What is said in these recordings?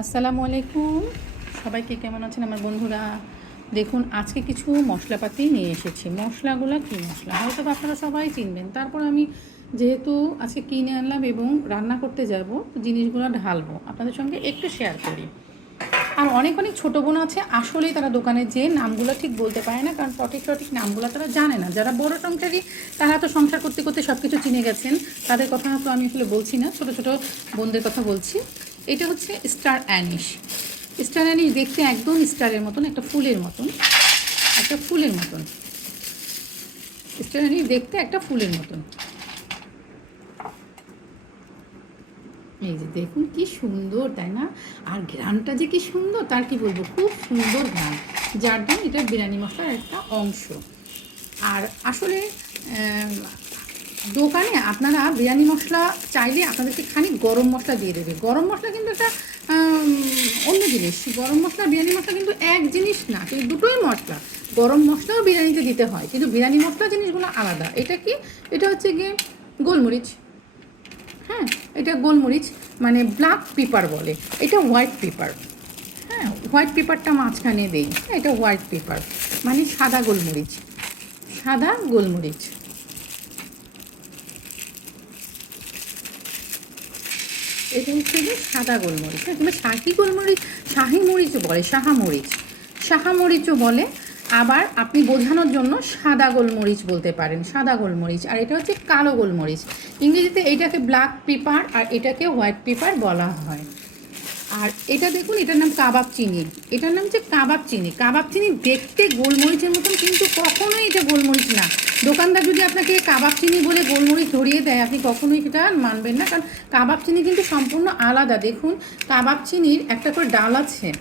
আসসালামু আলাইকুম। সবাইকে কেমন আছেন আমার বন্ধুরা? দেখুন, আজকে কিছু মশলাপাতি নিয়ে এসেছি। মশলাগুলো কী মশলা? হয়তো আপনারা সবাই চিনবেন। তারপর আমি যেহেতু আজকে কিনে আনলাম এবং রান্না করতে যাব, জিনিসগুলো ঢালবো। আপনাদের সঙ্গে একটু শেয়ার করি। আর অনেক অনেক ছোটো বোন আছে, আসলেই তারা দোকানে যে নামগুলো ঠিক বলতে পারে না, কারণ সঠিক সঠিক নামগুলো তারা জানে না। যারা বড় সংসারী, তারা তো সংসার করতে করতে সব কিছু চিনে গেছেন। তাদের কথা তো আমি আসলে বলছি না, ছোটো ছোটো বোনদের কথা বলছি। এটা হচ্ছে স্টার অ্যানিশ। স্টার অ্যানিশ দেখতে একদম স্টারের মতন, একটা ফুলের মতন, একটা ফুলের মতন। স্টার অ্যানিশ দেখতে একটা ফুলের মতন। এই যে দেখুন কি সুন্দর, তাই না? আর ঘ্রানটা যে কি সুন্দর, তার কি বলব? খুব সুন্দর ঘ্রান যার জন্য এটা বিরিয়ানি মশলার একটা অংশ। আর আসলে দোকানে আপনারা বিরিয়ানি মশলা চাইলে আপনাদেরকে খানিক গরম মশলা দিয়ে দেবে। গরম মশলা কিন্তু একটা অন্য জিনিস। গরম মশলা, বিরিয়ানি মশলা কিন্তু এক জিনিস না, কিন্তু দুটোই মশলা। গরম মশলাও বিরিয়ানিতে দিতে হয়, কিন্তু বিরিয়ানি মশলা জিনিসগুলো আলাদা। এটা কি? এটা হচ্ছে গিয়ে গোলমরিচ। হ্যাঁ এটা গোলমরিচ মানে ব্ল্যাক পেপার বলে। এটা হোয়াইট পেপার। হ্যাঁ হোয়াইট পেপারটা মাঝখানে দেই। এটা হোয়াইট পেপার মানে সাদা গোলমরিচ। সাদা গোলমরিচ। এটা হচ্ছে যে সাদা গোলমরিচ। হ্যাঁ কিংবা শাহি গোলমরিচ, শাহি মরিচও বলে শাহা মরিচ। শাহা মরিচও বলে, আবার আপনি বোঝানোর জন্য সাদা গোলমরিচ বলতে পারেন, সাদা গোলমরিচ। আর এটা হচ্ছে কালো গোলমরিচ। ইংরেজিতে এটাকে ব্ল্যাক পেপার আর এটাকে হোয়াইট পেপার বলা হয়। আর এটা দেখুন, এটার নাম কাবাব চিনি। এটার নাম হচ্ছে কাবাব চিনি। কাবাব চিনি দেখতে গোলমরিচের মতন, কিন্তু কখনোই এটা গোলমরিচ না। দোকানদার যদি আপনাকে কাবাব চিনি বলে গোলমরিচ ধরিয়ে দেয়, আপনি কখনোই সেটা মানবেন না। কারণ কাবাব চিনি কিন্তু সম্পূর্ণ আলাদা। দেখুন, কাবাব চিনির একটা করে ডাল আছে।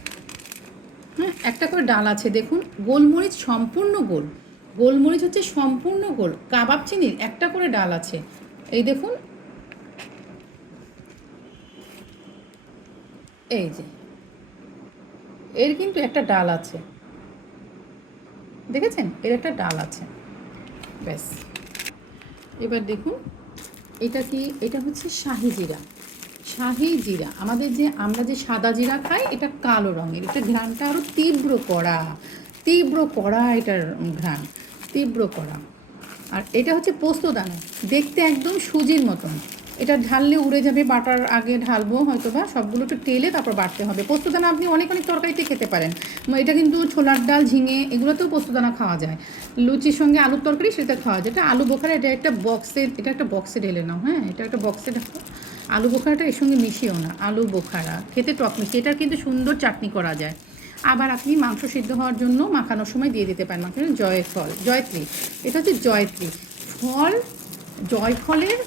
হ্যাঁ একটা করে ডাল আছে। দেখুন, গোলমরিচ সম্পূর্ণ গোল। গোলমরিচ হচ্ছে সম্পূর্ণ গোল। কাবাব চিনির একটা করে ডাল আছে। এই দেখুন এই যে। এর কিন্তু একটা ডাল আছে। দেখেছেন? এর একটা ডাল আছে। ব্যাস। এবার দেখুন, এটা কি, এটা হচ্ছে শাহি জিরা। শাহি জিরা। আমাদের যে, আমরা যে সাদা জিরা খাই, এটা কালো রঙের। এটা ঘ্রাণটা আরও তীব্র কড়া। তীব্র কড়া এটার ঘ্রাণ। তীব্র কড়া। আর এটা হচ্ছে পোস্তদানা দেখতে একদম সুজির মতন। এটা ঢাললে উড়ে যাবে, বাটার আগে ঢালবো হয়তো বা সবগুলো একটু টেলে তারপর বাটতে হবে। পোস্তদানা আপনি অনেক অনেক তরকারিতে খেতে পারেন। এটা কিন্তু ছোলার ডাল, ঝিঙে এগুলোতেও পোস্তদানা খাওয়া যায়। লুচির সঙ্গে আলুর তরকারি সেটা খাওয়া যায়। এটা আলু বোখারা, এটা একটা বক্সে, এটা একটা বক্সে ঢেলে নাও হ্যাঁ? এটা একটা বক্সে ঢালো। আলু বোখারাটা এর সঙ্গে মিশিয়েও না, আলু বোখারা। খেতে টক মিশিয়ে এটার কিন্তু সুন্দর চাটনি করা যায়। আবার আপনি মাংস সিদ্ধ হওয়ার জন্য মাখানোর সময় দিয়ে দিতে পারেন মাখানো জয়ফল, জয়ত্রী। এটা হচ্ছে জয়ত্রী। ফল, জয়ফলের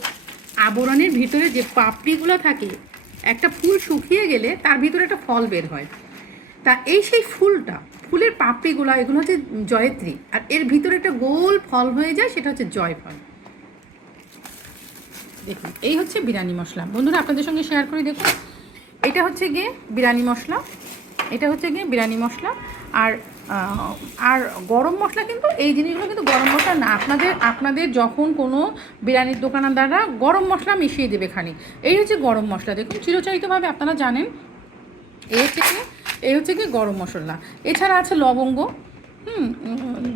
আবরণের ভিতরে যে পাপড়িগুলো থাকে, একটা ফুল শুকিয়ে গেলে তার ভিতরে একটা ফল বের হয়। তা এই সেই ফুলটা, ফুলের পাপড়িগুলো, এগুলো হচ্ছে জয়ত্রী। আর এর ভিতরে একটা গোল ফল হয়ে যায়, সেটা হচ্ছে জয়ফল। দেখুন, এই হচ্ছে বিরিয়ানি মশলা। বন্ধুরা, আপনাদের সঙ্গে শেয়ার করে, দেখুন। এটা হচ্ছে গিয়ে বিরিয়ানি মশলা। এটা হচ্ছে গিয়ে বিরিয়ানি মশলা। আর আর গরম মশলা কিন্তু, এই জিনিসগুলো কিন্তু গরম মশলা না। আপনাদের আপনাদের যখন কোনো বিরিয়ানির দোকানদাররা গরম মশলা মিশিয়ে দেবে খানিক, এই হচ্ছে গরম মশলা। দেখুন, চিরচারিতভাবে আপনারা জানেন, এই হচ্ছে কি এই হচ্ছে কি গরম মশলা। এছাড়া আছে লবঙ্গ, হুম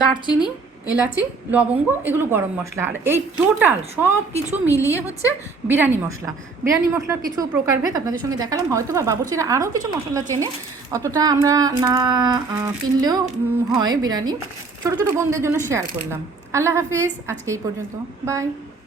দারচিনি এলাচি, লবঙ্গ, এগুলো গরম মশলা। আর এই টোটাল সব কিছু মিলিয়ে হচ্ছে বিরিয়ানি মশলা। বিরিয়ানি মশলার কিছু প্রকারভেদ আপনাদের সঙ্গে দেখালাম। হয়তো বা বাবুচিরা আরও কিছু মশলা চেনে। অতটা আমরা না কিনলেও হয় বিরিয়ানি। ছোটো ছোটো বোনদের জন্য শেয়ার করলাম। আল্লাহ হাফিজ। আজকে এই পর্যন্ত। বাই